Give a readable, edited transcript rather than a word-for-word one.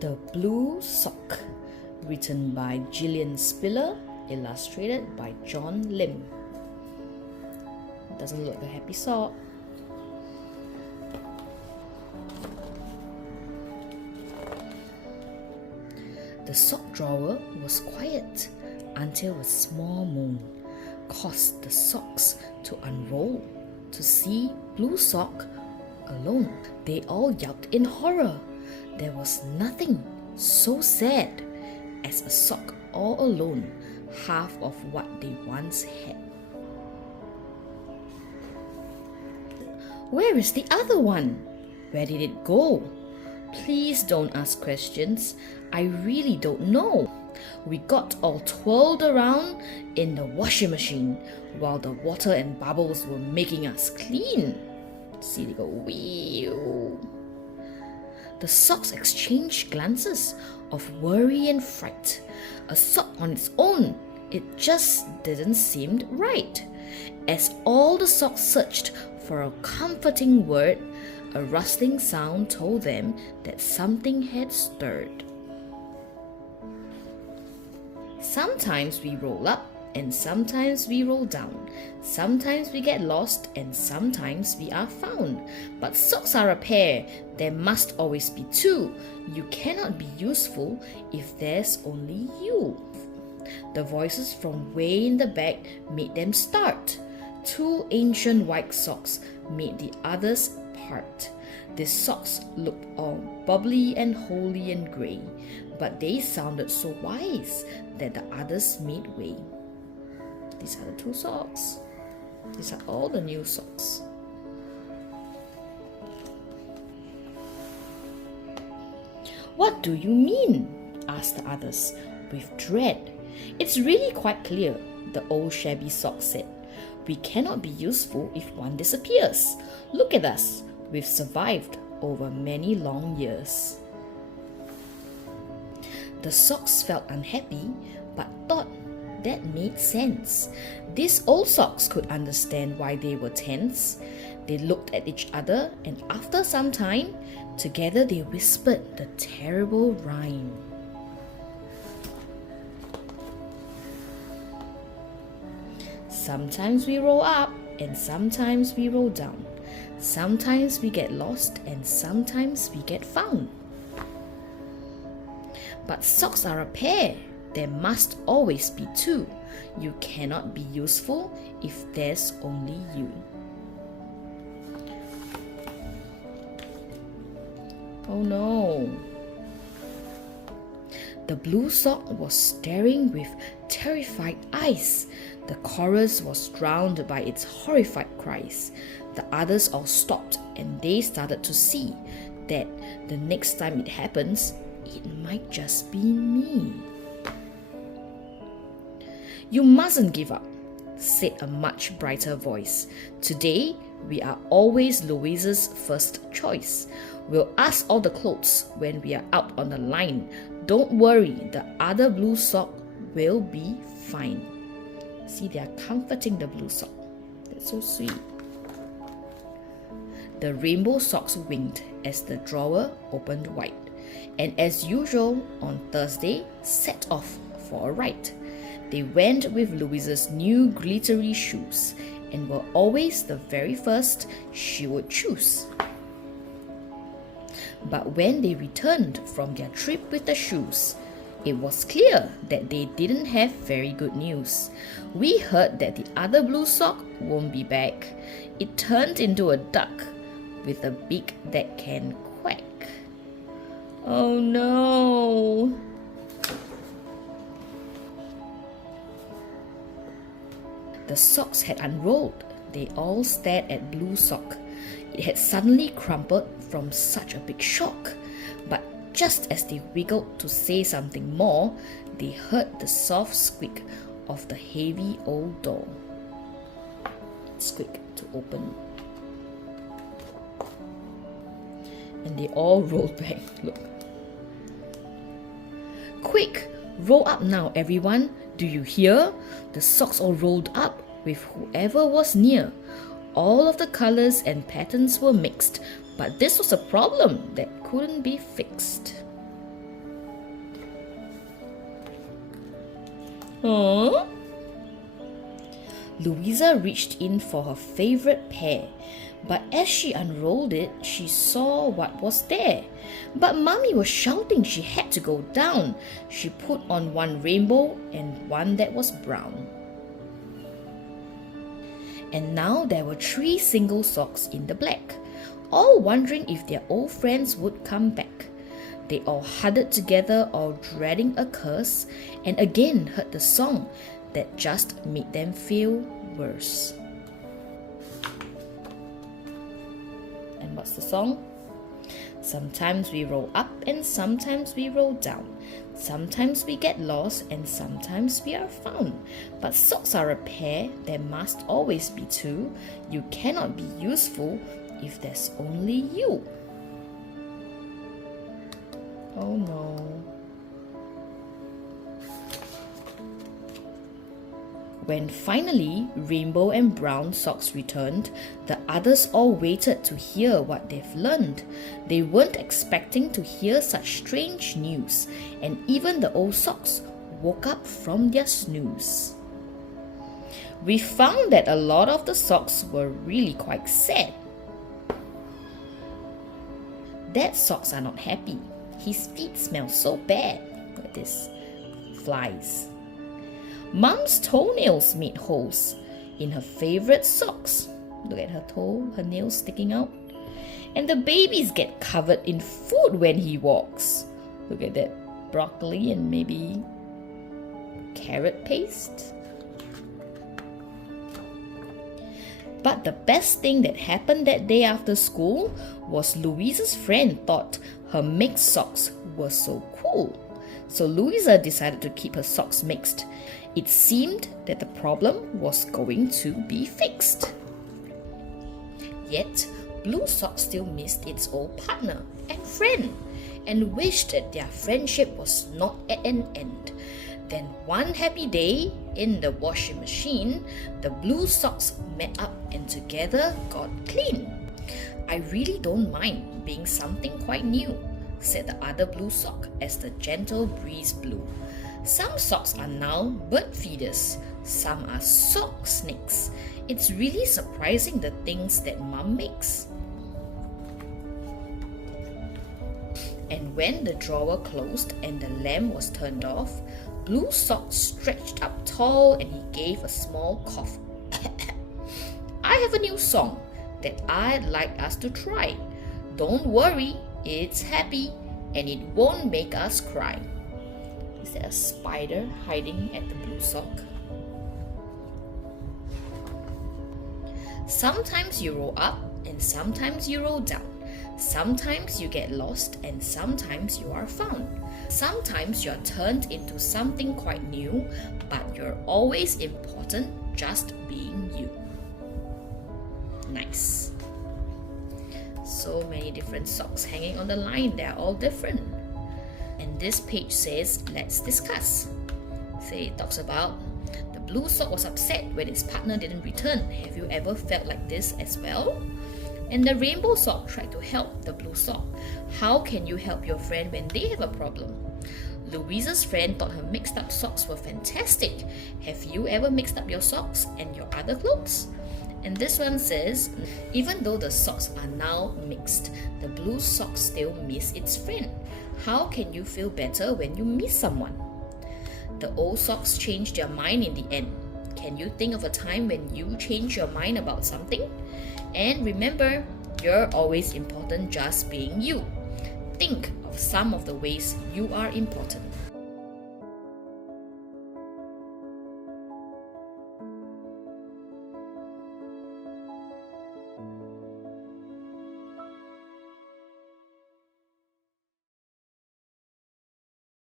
The Blue Sock, written by Gillian Spiller, illustrated by John Lim. Doesn't look like a happy sock. The sock drawer was quiet until a small moan caused the socks to unroll to see Blue Sock alone. They all yelped in horror. There was nothing so sad as a sock all alone, half of what they once had. Where is the other one? Where did it go? Please don't ask questions. I really don't know. We got all twirled around in the washing machine while the water and bubbles were making us clean. See, they go wee. The socks exchanged glances of worry and fright. A sock on its own, it just didn't seem right. As all the socks searched for a comforting word, a rustling sound told them that something had stirred. Sometimes we roll up and sometimes we roll down. Sometimes we get lost and sometimes we are found. But socks are a pair. There must always be two. You cannot be useful if there's only you. The voices from way in the back made them start. Two ancient white socks made the others part. These socks looked all bubbly and holy and grey, but they sounded so wise that the others made way. These are the two socks. These are all the new socks. What do you mean? Asked the others with dread. It's really quite clear, the old shabby sock said. We cannot be useful if one disappears. Look at us. We've survived over many long years. The socks felt unhappy, but thought that made sense. These old socks could understand why they were tense. They looked at each other, and after some time, together they whispered the terrible rhyme. Sometimes we roll up, and sometimes we roll down. Sometimes we get lost, and sometimes we get found. But socks are a pair. There must always be two. You cannot be useful if there's only you. Oh no. The blue sock was staring with terrified eyes. The chorus was drowned by its horrified cries. The others all stopped and they started to see that the next time it happens, it might just be me. You mustn't give up, said a much brighter voice. Today, we are always Louise's first choice. We'll ask all the clothes when we are out on the line. Don't worry, the other blue sock will be fine. See, they are comforting the blue sock. That's so sweet. The rainbow socks winked as the drawer opened wide, and as usual on Thursday, set off for a ride. They went with Louise's new glittery shoes and were always the very first she would choose. But when they returned from their trip with the shoes, it was clear that they didn't have very good news. We heard that the other blue sock won't be back. It turned into a duck with a beak that can quack. Oh no! The socks had unrolled. They all stared at Blue Sock. It had suddenly crumpled from such a big shock. But just as they wiggled to say something more, they heard the soft squeak of the heavy old door. It squeaked to open. And they all rolled back. Look. Quick! Roll up now, everyone. Do you hear? The socks all rolled up with whoever was near. All of the colors and patterns were mixed, but this was a problem that couldn't be fixed. Huh? Louisa reached in for her favorite pear, but as she unrolled it, she saw what was there. But Mummy was shouting she had to go down. She put on one rainbow and one that was brown. And now there were 3 single socks in the black, all wondering if their old friends would come back. They all huddled together, all dreading a curse, and again heard the song that just made them feel worse. And what's the song? Sometimes we roll up and sometimes we roll down. Sometimes we get lost and sometimes we are found. But socks are a pair, there must always be 2. You cannot be useful if there's only you. Oh no. When finally Rainbow and Brown socks returned, the others all waited to hear what they've learned. They weren't expecting to hear such strange news, and even the old socks woke up from their snooze. We found that a lot of the socks were really quite sad. Dad's socks are not happy. His feet smell so bad. Look at this. Flies. Mum's toenails made holes in her favorite socks. Look at her toe, her nails sticking out. And the babies get covered in food when he walks. Look at that broccoli and maybe carrot paste. But the best thing that happened that day after school was Louisa's friend thought her mixed socks were so cool. So Louisa decided to keep her socks mixed. It seemed that the problem was going to be fixed. Yet, Blue Sock still missed its old partner and friend and wished that their friendship was not at an end. Then one happy day, in the washing machine, the blue socks met up and together got clean. I really don't mind being something quite new, said the other blue sock as the gentle breeze blew. Some socks are now bird feeders, some are sock snakes. It's really surprising the things that Mum makes. And when the drawer closed and the lamp was turned off, Blue Sock stretched up tall and he gave a small cough. I have a new song that I'd like us to try. Don't worry, it's happy and it won't make us cry. Is there a spider hiding at the blue sock? Sometimes you roll up and sometimes you roll down. Sometimes you get lost and sometimes you are found. Sometimes you're turned into something quite new, but you're always important just being you. Nice. So many different socks hanging on the line. They're all different. And this page says, let's discuss. It talks about the blue sock was upset when its partner didn't return. Have you ever felt like this as well? And the rainbow sock tried to help the blue sock. How can you help your friend when they have a problem? Louisa's friend thought her mixed up socks were fantastic. Have you ever mixed up your socks and your other clothes? And this one says, even though the socks are now mixed, the blue sock still miss its friend. How can you feel better when you miss someone? The old socks changed their mind in the end. Can you think of a time when you changed your mind about something? And remember, you're always important just being you. Think of some of the ways you are important.